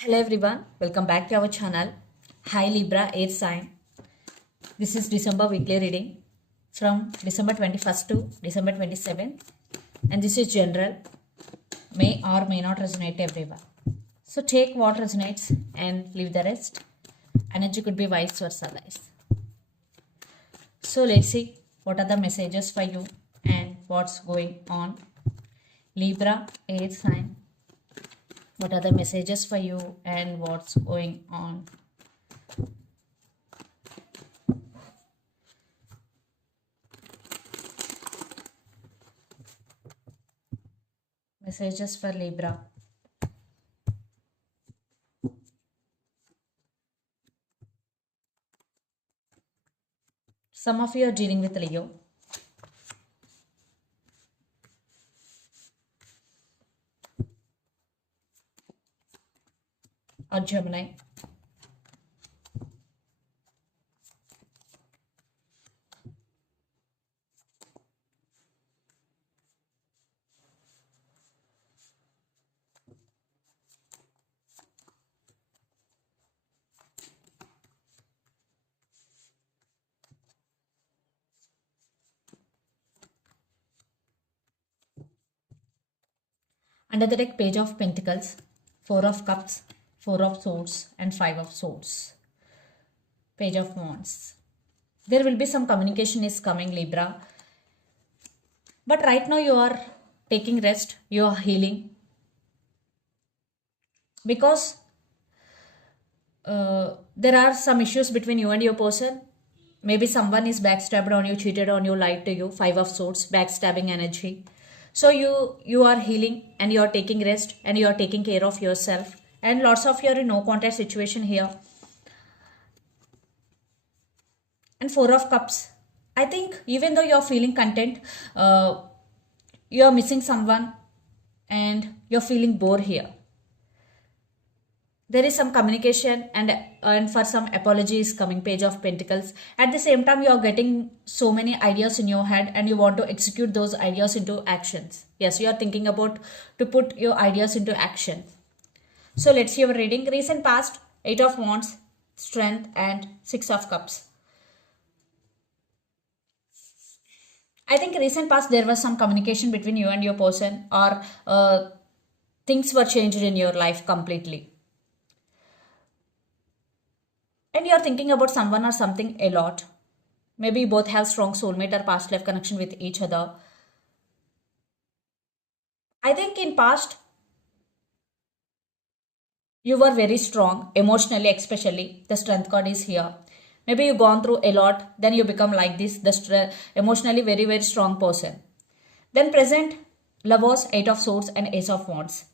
Hello everyone, welcome back to our channel. Hi Libra Air Sign. This is December weekly reading from December 21st to December 27th, and this is general, may or may not resonate everyone. So take what resonates and leave the rest. Energy could be vice versa, guys. So let's see what are the messages for you and what's going on. Libra Air Sign. What are the messages for you and what's going on? Messages for Libra. Some of you are dealing with Leo. Or Gemini. Under the deck, Page of Pentacles, Four of Cups, Four of Swords, and Five of Swords. Page of Wands. There will be some communication is coming, Libra. But right now you are taking rest, you are healing. Because there are some issues between you and your person. Maybe someone is backstabbed on you, cheated on you, lied to you. Five of Swords, backstabbing energy. So you are healing and you are taking rest and you are taking care of yourself. And lots of you are in no contact situation here. And Four of Cups. I think even though you are feeling content, you are missing someone and you are feeling bored here. There is some communication and for some apologies coming. Page of Pentacles. At the same time, you are getting so many ideas in your head and you want to execute those ideas into actions. Yes, you are thinking about to put your ideas into action. So let's see your reading. Recent past, Eight of Wands, Strength, and Six of Cups. I think recent past there was some communication between you and your person, or things were changed in your life completely. And you're thinking about someone or something a lot. Maybe you both have strong soulmate or past life connection with each other. I think in past, you were very strong emotionally, especially. The Strength card is here. Maybe you've gone through a lot, then you become like this, emotionally very, very strong person. Then present, Lovers, Eight of Swords, and Ace of Wands.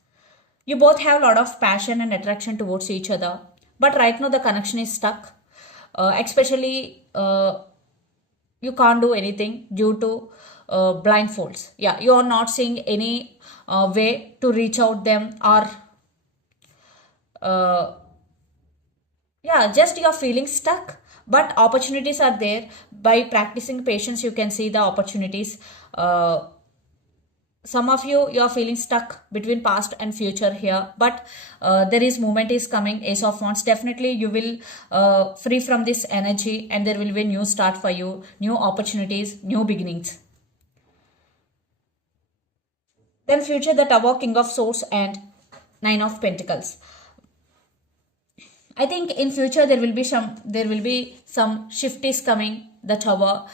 You both have a lot of passion and attraction towards each other. But right now the connection is stuck. Especially you can't do anything due to blindfolds. Yeah, you are not seeing any way to reach out them, or yeah, just you're feeling stuck. But opportunities are there. By practicing patience, you can see the opportunities. Some of you are feeling stuck between past and future here, but there is movement is coming. Ace of Wands. Definitely you will free from this energy and there will be a new start for you, new opportunities, new beginnings. Then future, the Tower, King of Swords, and Nine of Pentacles. I think in future there will be some shift is coming. The Tower.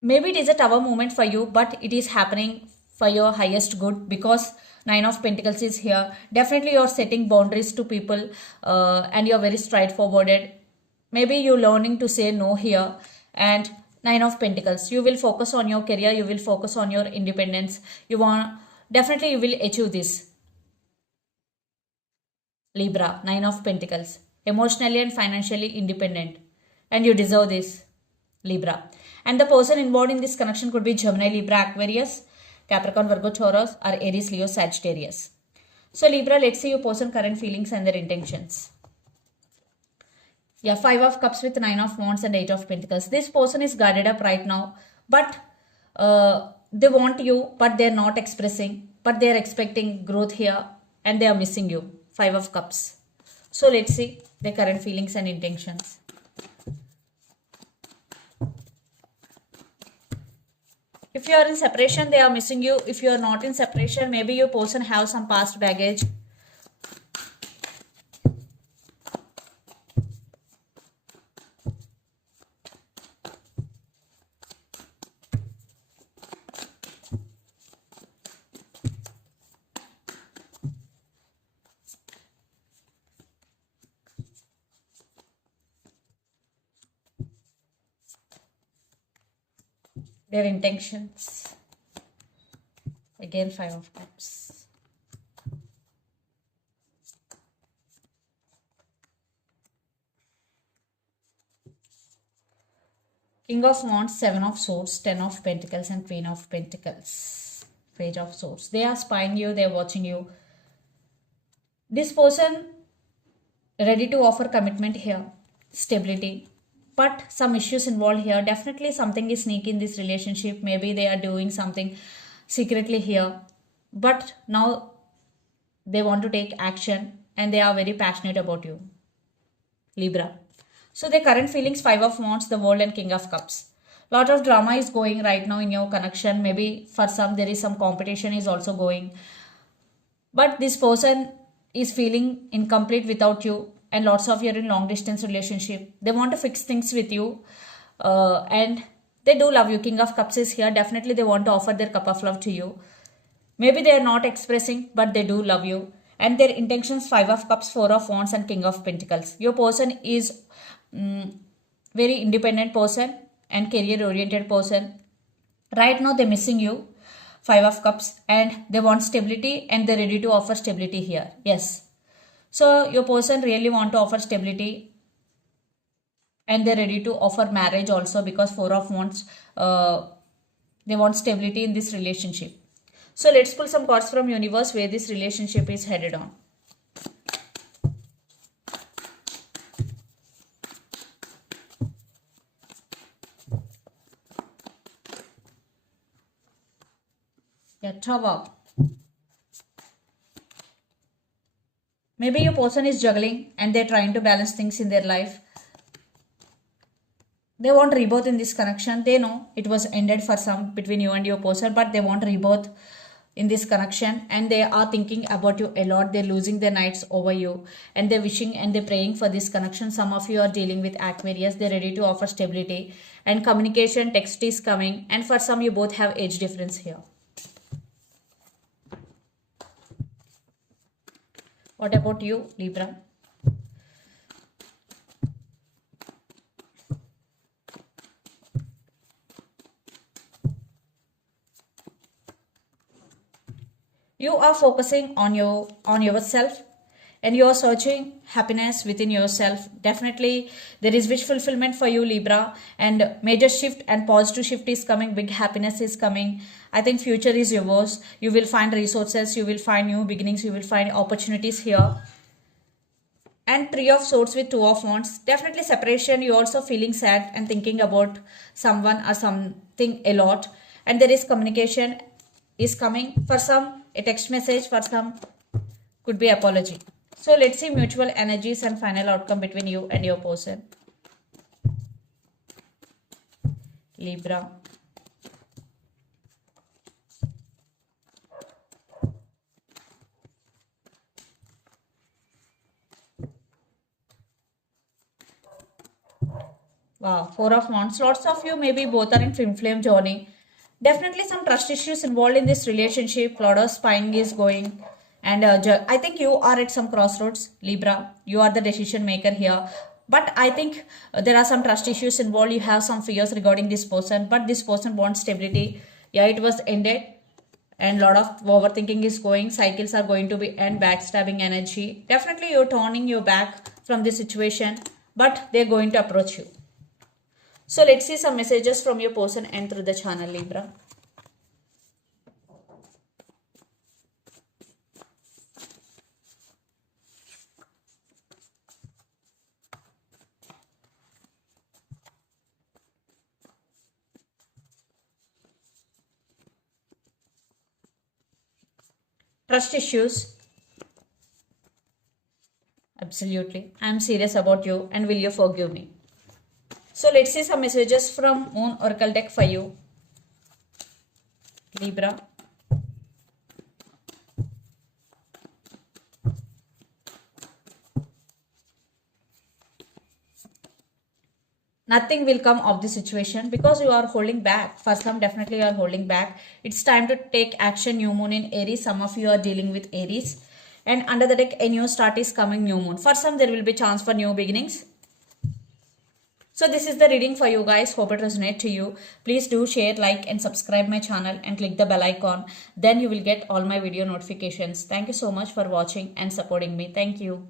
Maybe it is a Tower moment for you, but it is happening for your highest good, because Nine of Pentacles is here. Definitely you are setting boundaries to people and you are very straightforwarded. Maybe you learning to say no here. And Nine of Pentacles, you will focus on your career, you will focus on your independence. Definitely you will achieve this. Libra, Nine of Pentacles, emotionally and financially independent, and you deserve this, Libra. And the person involved in this connection could be Gemini, Libra, Aquarius, Capricorn, Virgo, Taurus, or Aries, Leo, Sagittarius. So Libra, let's see your person current feelings and their intentions. Yeah, Five of Cups with Nine of Wands and Eight of Pentacles. This person is guarded up right now, but they want you, but they're not expressing. but they are expecting growth here and they are missing you. Five of Cups. So let's see their current feelings and intentions. If you are in separation, they are missing you. If you are not in separation, maybe your person have some past baggage. Their intentions. Again, Five of Cups. King of Wands, Seven of Swords, Ten of Pentacles, and Queen of Pentacles. Page of Swords. They are spying you, they are watching you. This person ready to offer commitment here, stability, but some issues involved here. Definitely something is sneaky in this relationship. Maybe they are doing something secretly here, but now they want to take action and they are very passionate about you, Libra. So the current feelings, Five of Wands, the World, and King of Cups. Lot of drama is going right now in your connection. Maybe for some there is some competition is also going, but this person is feeling incomplete without you, and lots of you're in long distance relationship. They want to fix things with you, and they do love you. King of Cups is here. Definitely they want to offer their cup of love to you. Maybe they are not expressing, but they do love you. And their intentions, Five of Cups, Four of Wands, and King of Pentacles. Your person is very independent person and career oriented person. Right now they're missing you, Five of Cups, and they want stability and they're ready to offer stability here. Yes. So your person really want to offer stability and they're ready to offer marriage also, because Four of Wands, they want stability in this relationship. So let's pull some cards from universe where this relationship is headed on. Yeah, Tower. Maybe your person is juggling and they're trying to balance things in their life. They want rebirth in this connection. They know it was ended for some between you and your person, but they want rebirth in this connection and they are thinking about you a lot. They're losing their nights over you and they're wishing and they're praying for this connection. Some of you are dealing with Aquarius. They're ready to offer stability and communication. Text is coming, and for some you both have age difference here. What about you, Libra? You are focusing on yourself and you are searching happiness within yourself. Definitely there is wish fulfillment for you, Libra, and major shift and positive shift is coming. Big happiness is coming. I think future is yours. You will find resources, you will find new beginnings, you will find opportunities here. And Three of Swords with Two of Wands. Definitely separation. You also feeling sad and thinking about someone or something a lot. And there is communication is coming. For some, a text message. For some, could be apology. So let's see mutual energies and final outcome between you and your person. Libra. Wow, Four of Wands. Lots of you, maybe both are in twin flame journey. Definitely some trust issues involved in this relationship. Lot of spying is going. And I think you are at some crossroads, Libra. You are the decision maker here. But I think there are some trust issues involved. You have some fears regarding this person. But this person wants stability. Yeah, it was ended. And lot of overthinking is going. Cycles are going to be end, backstabbing energy. Definitely you're turning your back from this situation. But they're going to approach you. So let's see some messages from your person and through the channel, Libra. trust issues. Absolutely. I am serious about you and will you forgive me? So let's see some messages from Moon Oracle deck for you, Libra. Nothing will come of the situation because you are holding back. For some, definitely you are holding back. It's time to take action. New moon in Aries. Some of you are dealing with Aries. And under the deck, a new start is coming, new moon. For some, there will be chance for new beginnings. So this is the reading for you guys. Hope it resonates to you. Please do share, like and subscribe my channel and click the bell icon. Then you will get all my video notifications. Thank you so much for watching and supporting me. Thank you.